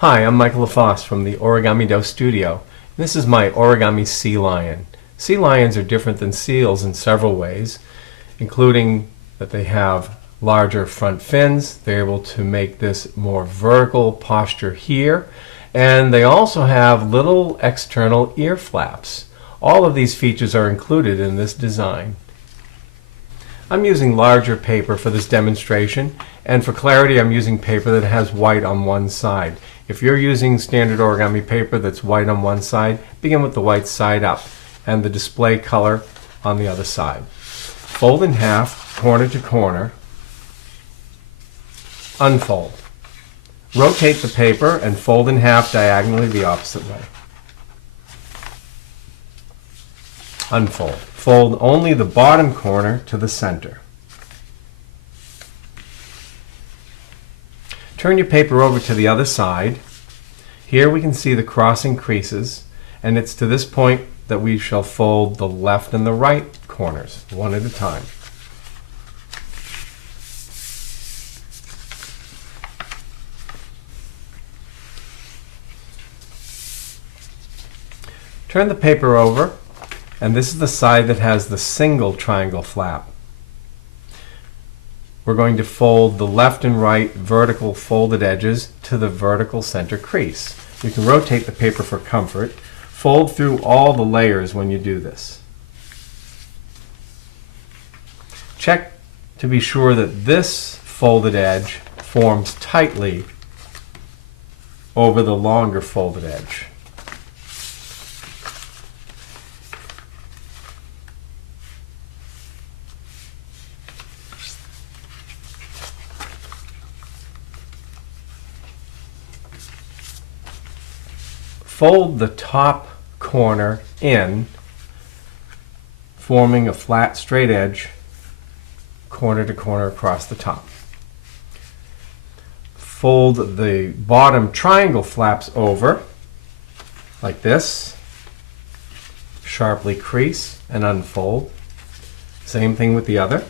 Hi, I'm Michael LaFosse from the Origami Do Studio. This is my origami sea lion. Sea lions are different than seals in several ways, including that they have larger front fins. They're able to make this more vertical posture here, and they also have little external ear flaps. All of these features are included in this design. I'm using larger paper for this demonstration, and for clarity I'm using paper that has white on one side. If you're using standard origami paper that's white on one side, begin with the white side up and the display color on the other side. Fold in half, corner to corner, unfold. Rotate the paper and fold in half diagonally the opposite way. Unfold. Fold only the bottom corner to the center. Turn your paper over to the other side. Here we can see the crossing creases, and it's to this point that we shall fold the left and the right corners, one at a time. Turn the paper over, and this is the side that has the single triangle flap. We're going to fold the left and right vertical folded edges to the vertical center crease. You can rotate the paper for comfort. Fold through all the layers when you do this. Check to be sure that this folded edge forms tightly over the longer folded edge. Fold the top corner in, forming a flat straight edge corner to corner across the top. Fold the bottom triangle flaps over like this, sharply crease and unfold. Same thing with the other.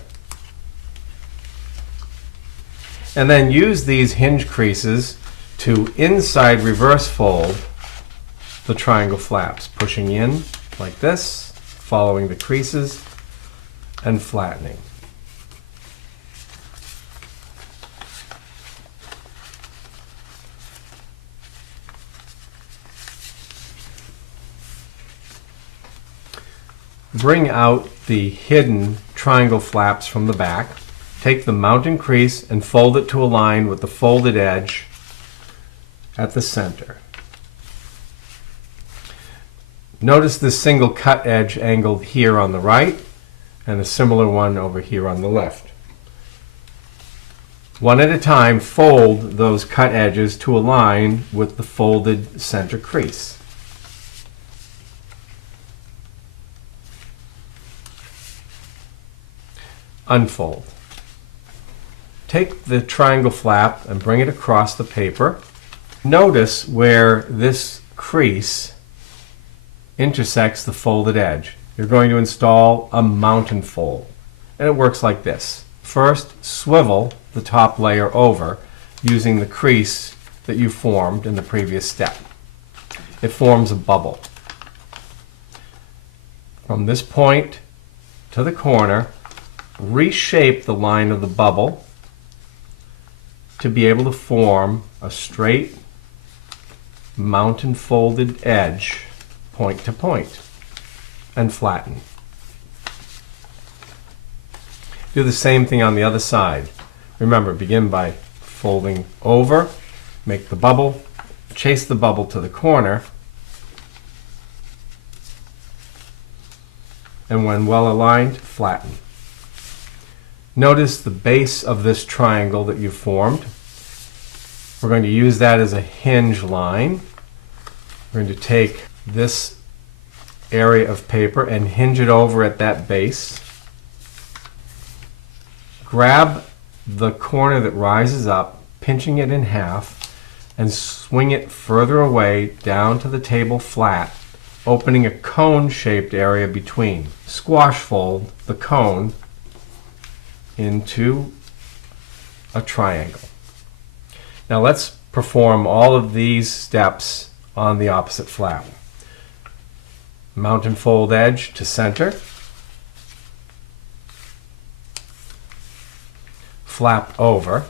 And then use these hinge creases to inside reverse fold the triangle flaps, pushing in like this, following the creases, and flattening. Bring out the hidden triangle flaps from the back. Take the mounting crease and fold it to align with the folded edge at the center. Notice this single cut edge angled here on the right and a similar one over here on the left. One at a time, fold those cut edges to align with the folded center crease. Unfold. Take the triangle flap and bring it across the paper. Notice where this crease intersects the folded edge. You're going to install a mountain fold, and it works like this. First, swivel the top layer over using the crease that you formed in the previous step. It forms a bubble. From this point to the corner, reshape the line of the bubble to be able to form a straight mountain folded edge point to point, and flatten. Do the same thing on the other side. Remember, begin by folding over, make the bubble, chase the bubble to the corner, and when well aligned, flatten. Notice the base of this triangle that you formed. We're going to use that as a hinge line. We're going to take this area of paper and hinge it over at that base. Grab the corner that rises up, pinching it in half, and swing it further away down to the table flat, opening a cone-shaped area between. Squash fold the cone into a triangle. Now let's perform all of these steps on the opposite flap. Mount and fold edge to center. Flap over.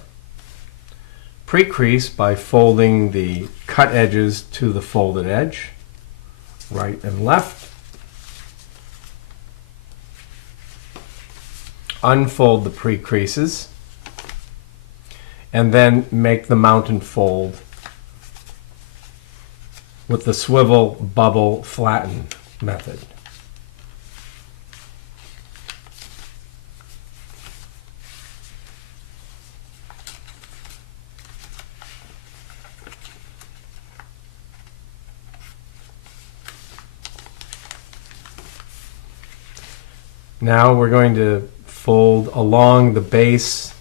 Pre-crease by folding the cut edges to the folded edge, right and left. Unfold the pre-creases, and then make the mount and fold with the swivel, bubble, flatten method. Now we're going to fold along the base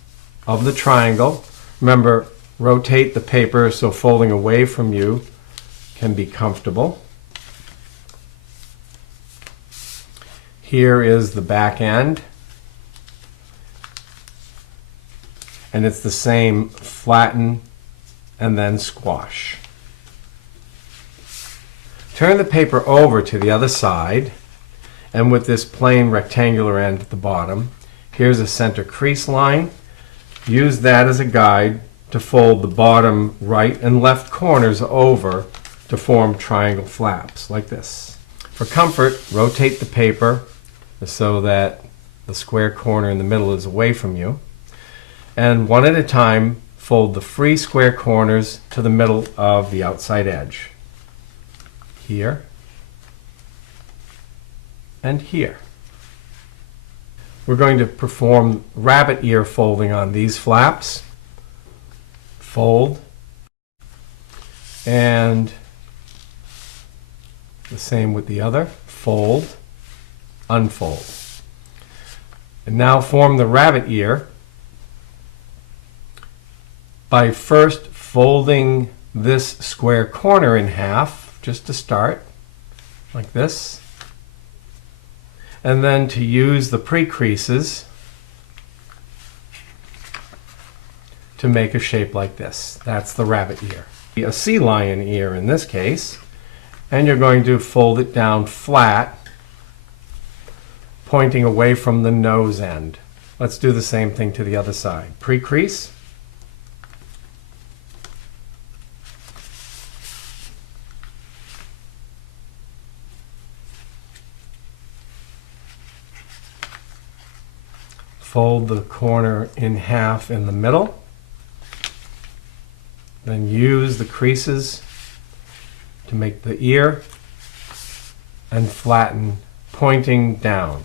of the triangle. Remember, rotate the paper so folding away from you can be comfortable. Here is the back end, and it's the same, flatten and then squash. Turn the paper over to the other side, and with this plain rectangular end at the bottom, here's a center crease line. Use that as a guide to fold the bottom right and left corners over to form triangle flaps like this. For comfort, rotate the paper so that the square corner in the middle is away from you. And one at a time, fold the free square corners to the middle of the outside edge. Here and here. We're going to perform rabbit ear folding on these flaps. Fold, and the same with the other. Fold, unfold. And now form the rabbit ear by first folding this square corner in half, just to start, like this. And then to use the pre-creases to make a shape like this. That's the rabbit ear. A sea lion ear in this case. And you're going to fold it down flat, pointing away from the nose end. Let's do the same thing to the other side. Pre-crease. Fold the corner in half in the middle. Then use the creases to make the ear and flatten, pointing down.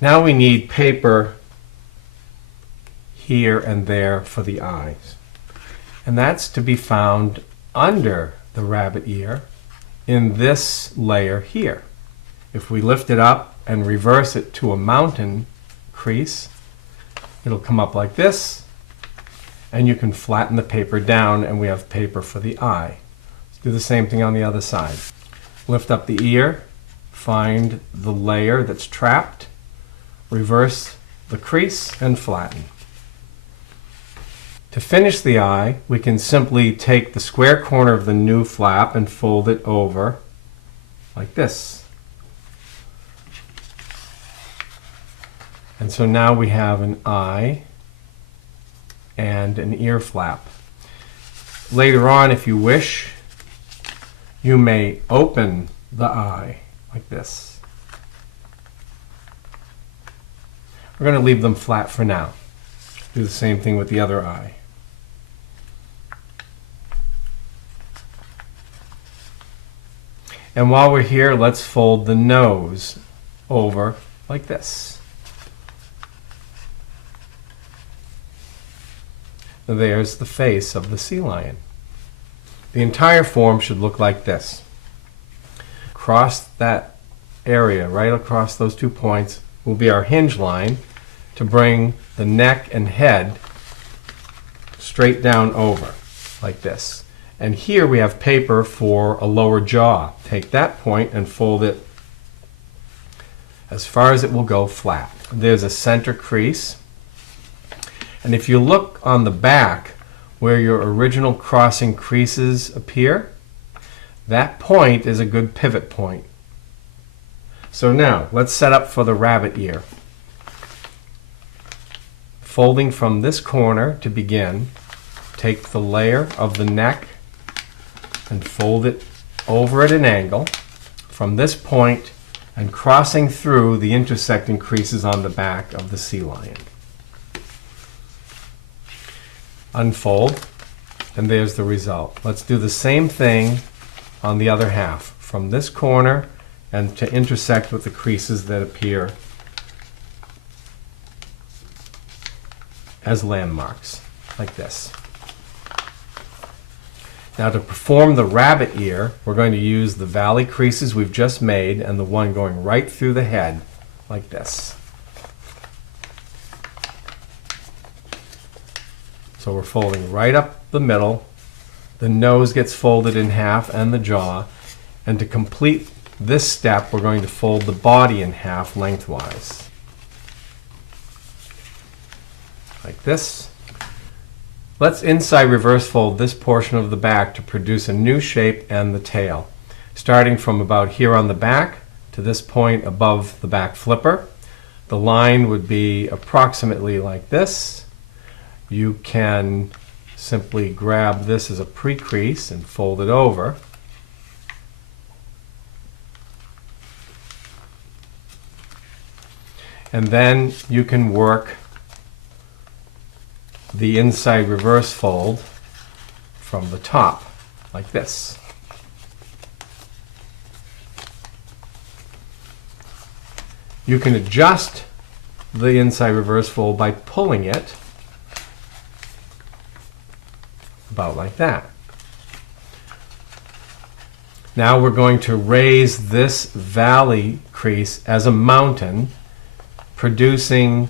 Now we need paper here and there for the eyes. And that's to be found under the rabbit ear in this layer here. If we lift it up and reverse it to a mountain crease, it'll come up like this, and you can flatten the paper down and we have paper for the eye. Let's do the same thing on the other side. Lift up the ear, find the layer that's trapped, reverse the crease and flatten. To finish the eye, we can simply take the square corner of the new flap and fold it over like this. And so now we have an eye and an ear flap. Later on, if you wish, you may open the eye like this. We're going to leave them flat for now. Do the same thing with the other eye. And while we're here, let's fold the nose over like this. There's the face of the sea lion. The entire form should look like this. Across that area, right across those 2 points, will be our hinge line to bring the neck and head straight down over, like this. And here we have paper for a lower jaw. Take that point and fold it as far as it will go flat. There's a center crease. And if you look on the back where your original crossing creases appear, that point is a good pivot point. So now, let's set up for the rabbit ear. Folding from this corner to begin, take the layer of the neck and fold it over at an angle from this point and crossing through the intersecting creases on the back of the sea lion. Unfold, and there's the result. Let's do the same thing on the other half, from this corner and to intersect with the creases that appear as landmarks, like this. Now to perform the rabbit ear, we're going to use the valley creases we've just made and the one going right through the head, like this. So we're folding right up the middle, the nose gets folded in half and the jaw, and to complete this step we're going to fold the body in half lengthwise. Like this. Let's inside reverse fold this portion of the back to produce a new shape and the tail. Starting from about here on the back to this point above the back flipper. The line would be approximately like this. You can simply grab this as a pre-crease and fold it over. And then you can work the inside reverse fold from the top, like this. You can adjust the inside reverse fold by pulling it about like that. Now we're going to raise this valley crease as a mountain, producing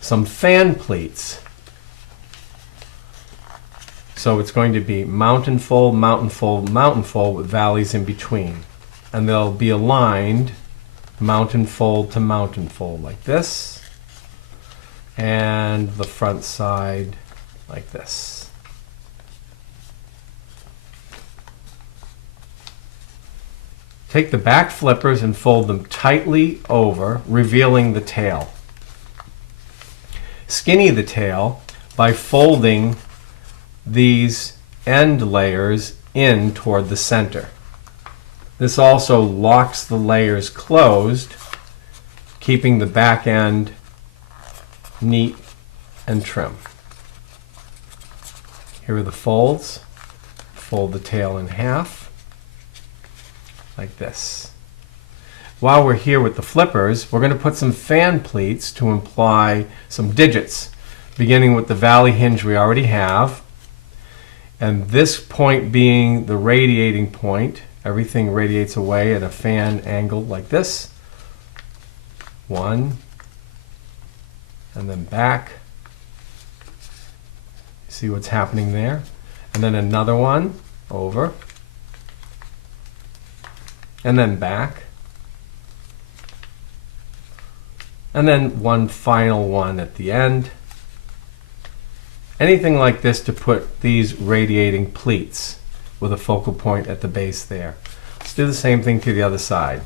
some fan pleats. So it's going to be mountain fold, mountain fold, mountain fold with valleys in between. And they'll be aligned mountain fold to mountain fold like this. And the front side like this. Take the back flippers and fold them tightly over, revealing the tail. Skinny the tail by folding these end layers in toward the center. This also locks the layers closed, keeping the back end neat and trim. Here are the folds. Fold the tail in half, like this. While we're here with the flippers, we're going to put some fan pleats to imply some digits, beginning with the valley hinge we already have, and this point being the radiating point. Everything radiates away at a fan angle like this. One, and then back. See what's happening there? And then another one over, and then back, and then one final one at the end. Anything like this to put these radiating pleats with a focal point at the base there. Let's do the same thing to the other side.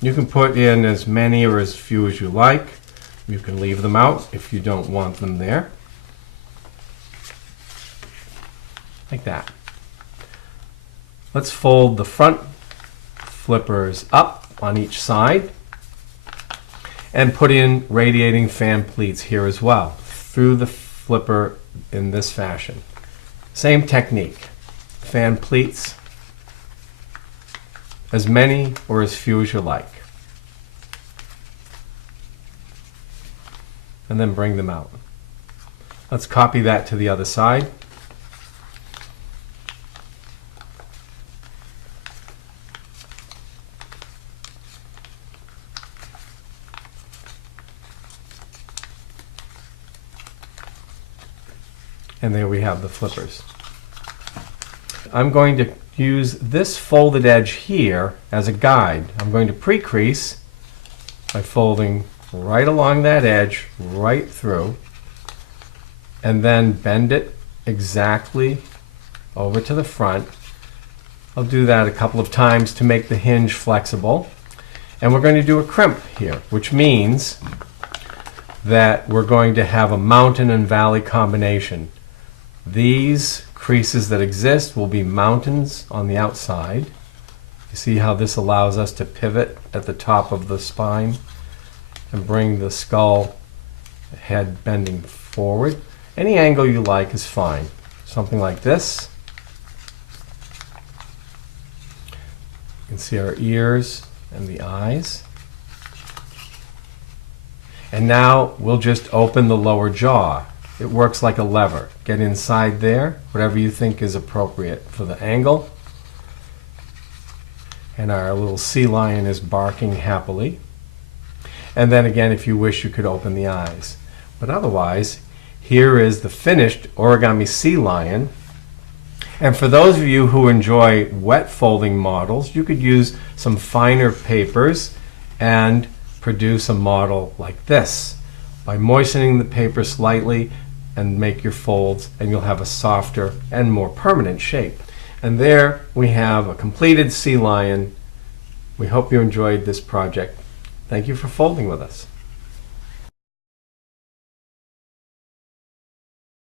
You can put in as many or as few as you like. You can leave them out if you don't want them there. Like that. Let's fold the front flippers up on each side and put in radiating fan pleats here as well, through the flipper in this fashion. Same technique. Fan pleats, as many or as few as you like. And then bring them out. Let's copy that to the other side. And there we have the flippers. I'm going to use this folded edge here as a guide. I'm going to pre-crease by folding right along that edge, right through, and then bend it exactly over to the front. I'll do that a couple of times to make the hinge flexible. And we're going to do a crimp here, which means that we're going to have a mountain and valley combination. These creases that exist will be mountains on the outside. You see how this allows us to pivot at the top of the spine and bring the skull head bending forward. Any angle you like is fine. Something like this. You can see our ears and the eyes. And now we'll just open the lower jaw. It works like a lever. Get inside there, whatever you think is appropriate for the angle. And our little sea lion is barking happily. And then again, if you wish, you could open the eyes. But otherwise, here is the finished origami sea lion. And for those of you who enjoy wet folding models, you could use some finer papers and produce a model like this by moistening the paper slightly and make your folds, and you'll have a softer and more permanent shape. And there we have a completed sea lion. We hope you enjoyed this project. Thank you for folding with us.